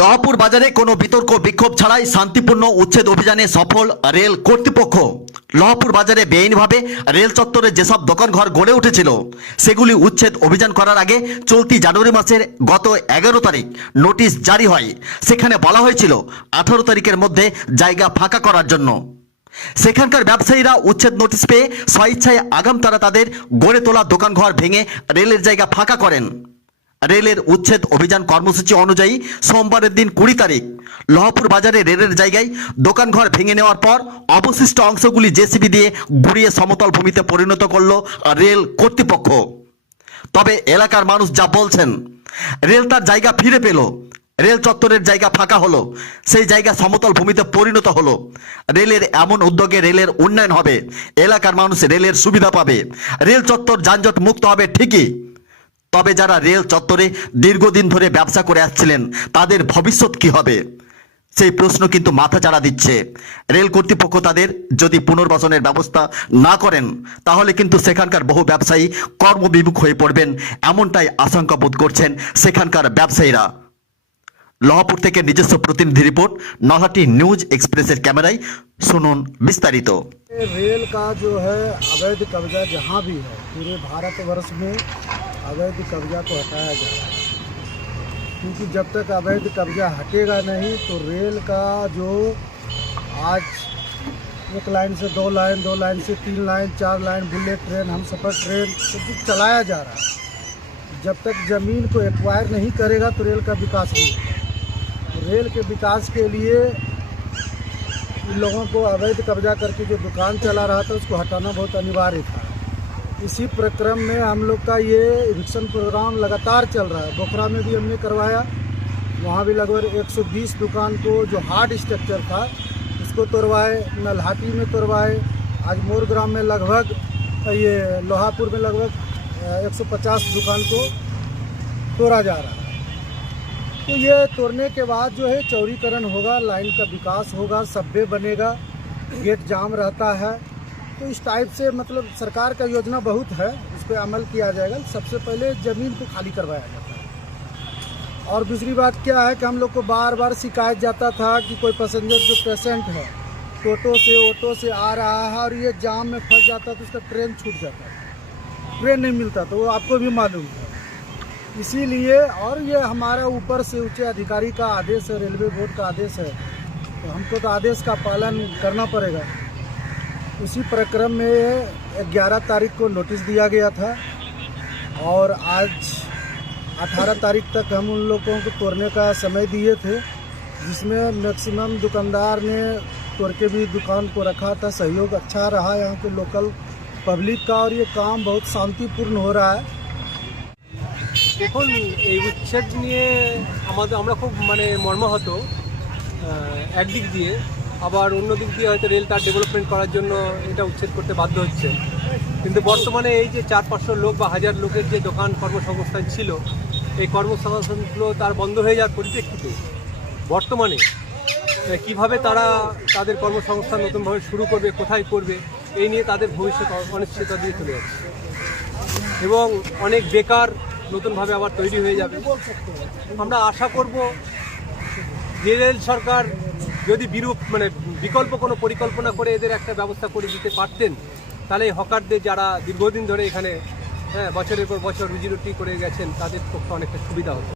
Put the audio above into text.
লহাপুর বাজারে কোনো বিতর্ক, বিক্ষোভ ছাড়াই শান্তিপূর্ণ উচ্ছেদ অভিযানে সফল রেল কর্তৃপক্ষ। লহাপুর বাজারে বেআইনিভাবে রেল চত্বরে যেসব দোকানঘর গড়ে উঠেছিল, সেগুলি উচ্ছেদ অভিযান করার আগে চলতি জানুয়ারি মাসের গত এগারো তারিখ নোটিশ জারি হয়। সেখানে বলা হয়েছিল, আঠারো তারিখের মধ্যে জায়গা ফাঁকা করার জন্য। সেখানকার ব্যবসায়ীরা উচ্ছেদ নোটিশ পেয়ে স্বইচ্ছায় আগাম তারা তাদের গড়ে তোলা দোকানঘর ভেঙে রেলের জায়গা ফাঁকা করেন। রেলের উচ্ছেদ অভিযান কর্মসূচি অনুযায়ী সোমবারের দিন কুড়ি তারিখ লহপুর বাজারে রেলের জায়গায় দোকানঘর ভেঙে নেওয়ার পর অবশিষ্ট অংশগুলি জেসিবি দিয়ে ঘুরিয়ে সমতল ভূমিতে পরিণত করল রেল কর্তৃপক্ষ। তবে এলাকার মানুষ যা বলছেন, রেল তার জায়গা ফিরে পেল। রেল চত্বরের জায়গা ফাঁকা হলো, সেই জায়গা সমতল ভূমিতে পরিণত হলো। রেলের এমন উদ্যোগে রেলের উন্নয়ন হবে, এলাকার মানুষ রেলের সুবিধা পাবে। রেল চত্বর যানজট মুক্ত হবে ঠিকই। তবে যারা রেল চত্বরে দীর্ঘদিন ধরে ব্যবসা করে আসছিলেন তাদের ভবিষ্যৎ কি হবে সেই প্রশ্ন কিন্তু মাথা চাড়া দিচ্ছে রেল কর্তৃপক্ষ তাদের যদি পুনর্বাসনের ব্যবস্থা না করেন তাহলে কিন্তু সেখানকার বহু ব্যবসায়ী কর্মবিমুখ হয়ে পড়বেন এমনটাই আশঙ্কা বোধ করছেন সেখানকার ব্যবসায়ীরা লহাপুর থেকে নিজস্ব প্রতিনিধি রিপোর্ট নলহাটি নিউজ এক্সপ্রেসের ক্যামেরায় শুনুন বিস্তারিত रेल का जो है अवैध कब्जा जहाँ भी है पूरे भारतवर्ष में अवैध कब्जा को हटाया जा रहा है। क्योंकि जब तक अवैध कब्जा हटेगा नहीं तो रेल का जो आज एक लाइन से दो लाइन दो लाइन से तीन लाइन, चार लाइन, बुलेट ट्रेन हम सफ़र ट्रेन, सब चलाया जा रहा है। जब तक ज़मीन को एक्वायर नहीं करेगा तो रेल का विकास नहीं होगा। रेल के विकास के लिए इन लोगों को अवैध कब्जा करके जो दुकान चला रहा था, उसको हटाना बहुत अनिवार्य था। इसी प्रक्रम में हम लोग का ये इविक्शन प्रोग्राम लगातार चल रहा है। बोखरा में भी हमने करवाया। वहाँ भी लगभग 120 दुकान को जो हार्ड स्ट्रक्चर था उसको तोड़वाए नल्हाटी में तोड़वाए। आज मोरग्राम में लगभग ये लोहापुर में लगभग अ, 150 दुकान को तोड़ा जा रहा है। तो ये तोड़ने के बाद जो है चौड़ीकरण होगा लाइन का विकास होगा सभ्य बनेगा गेट जाम रहता है। तो इस टाइप से मतलब सरकार का योजना बहुत है उस पर अमल किया जाएगा। सबसे पहले ज़मीन को खाली करवाया जाता है। और दूसरी बात क्या है कि हम लोग को बार बार शिकायत जाता था कि कोई पैसेंजर जो पेशेंट है, टोटो से, ऑटो से आ रहा है और ये जाम में फंस जाता है तो उसका ट्रेन छूट जाता है। ट्रेन नहीं मिलता तो वो आपको भी मालूम है। इसीलिए और ये हमारा ऊपर से ऊँचे अधिकारी का आदेश है, रेलवे बोर्ड का आदेश है तो हमको तो आदेश का पालन करना पड़ेगा। उसी प्रक्रम में 11 तारीख को नोटिस दिया गया था और आज 18 तारीख तक हम उन लोगों को तोड़ने का समय दिए थे जिसमें मैक्सिमम दुकानदार ने तोड़ के भी दुकान को रखा था सहयोग अच्छा रहा यहाँ के लोकल पब्लिक का और ये काम बहुत शांतिपूर्ण हो रहा है দেখুন এই উচ্ছেদ নিয়ে আমাদের আমরা খুব মানে মর্মাহত আহ, একদিক দিয়ে আবার অন্য দিক দিয়ে হয়তো রেল তার ডেভেলপমেন্ট করার জন্য এটা উচ্ছেদ করতে বাধ্য হচ্ছে। কিন্তু বর্তমানে এই যে চার পাঁচশো লোক বা হাজার লোকের যে দোকান কর্মসংস্থান ছিল, এই কর্মসংস্থানগুলো তার বন্ধ হয়ে যাওয়ার পরিপ্রেক্ষিতে বর্তমানে কীভাবে তারা তাদের কর্মসংস্থান নতুনভাবে শুরু করবে, কোথায় করবে, এই নিয়ে তাদের ভবিষ্যৎ অনিশ্চয়তা দিয়ে চলে যাচ্ছে। এবং অনেক বেকার নতুনভাবে আবার তৈরি হয়ে যাবে। আমরা আশা করব যে রেল সরকার যদি বিরূপ মানে বিকল্প কোনো পরিকল্পনা করে এদের একটা ব্যবস্থা করে দিতে পারতেন, তাহলে হকারদের যারা দীর্ঘদিন ধরে এখানে হ্যাঁ বছরের পর বছর রুজি রুটি করে গেছেন, তাদের পক্ষে অনেকটা সুবিধা হতো।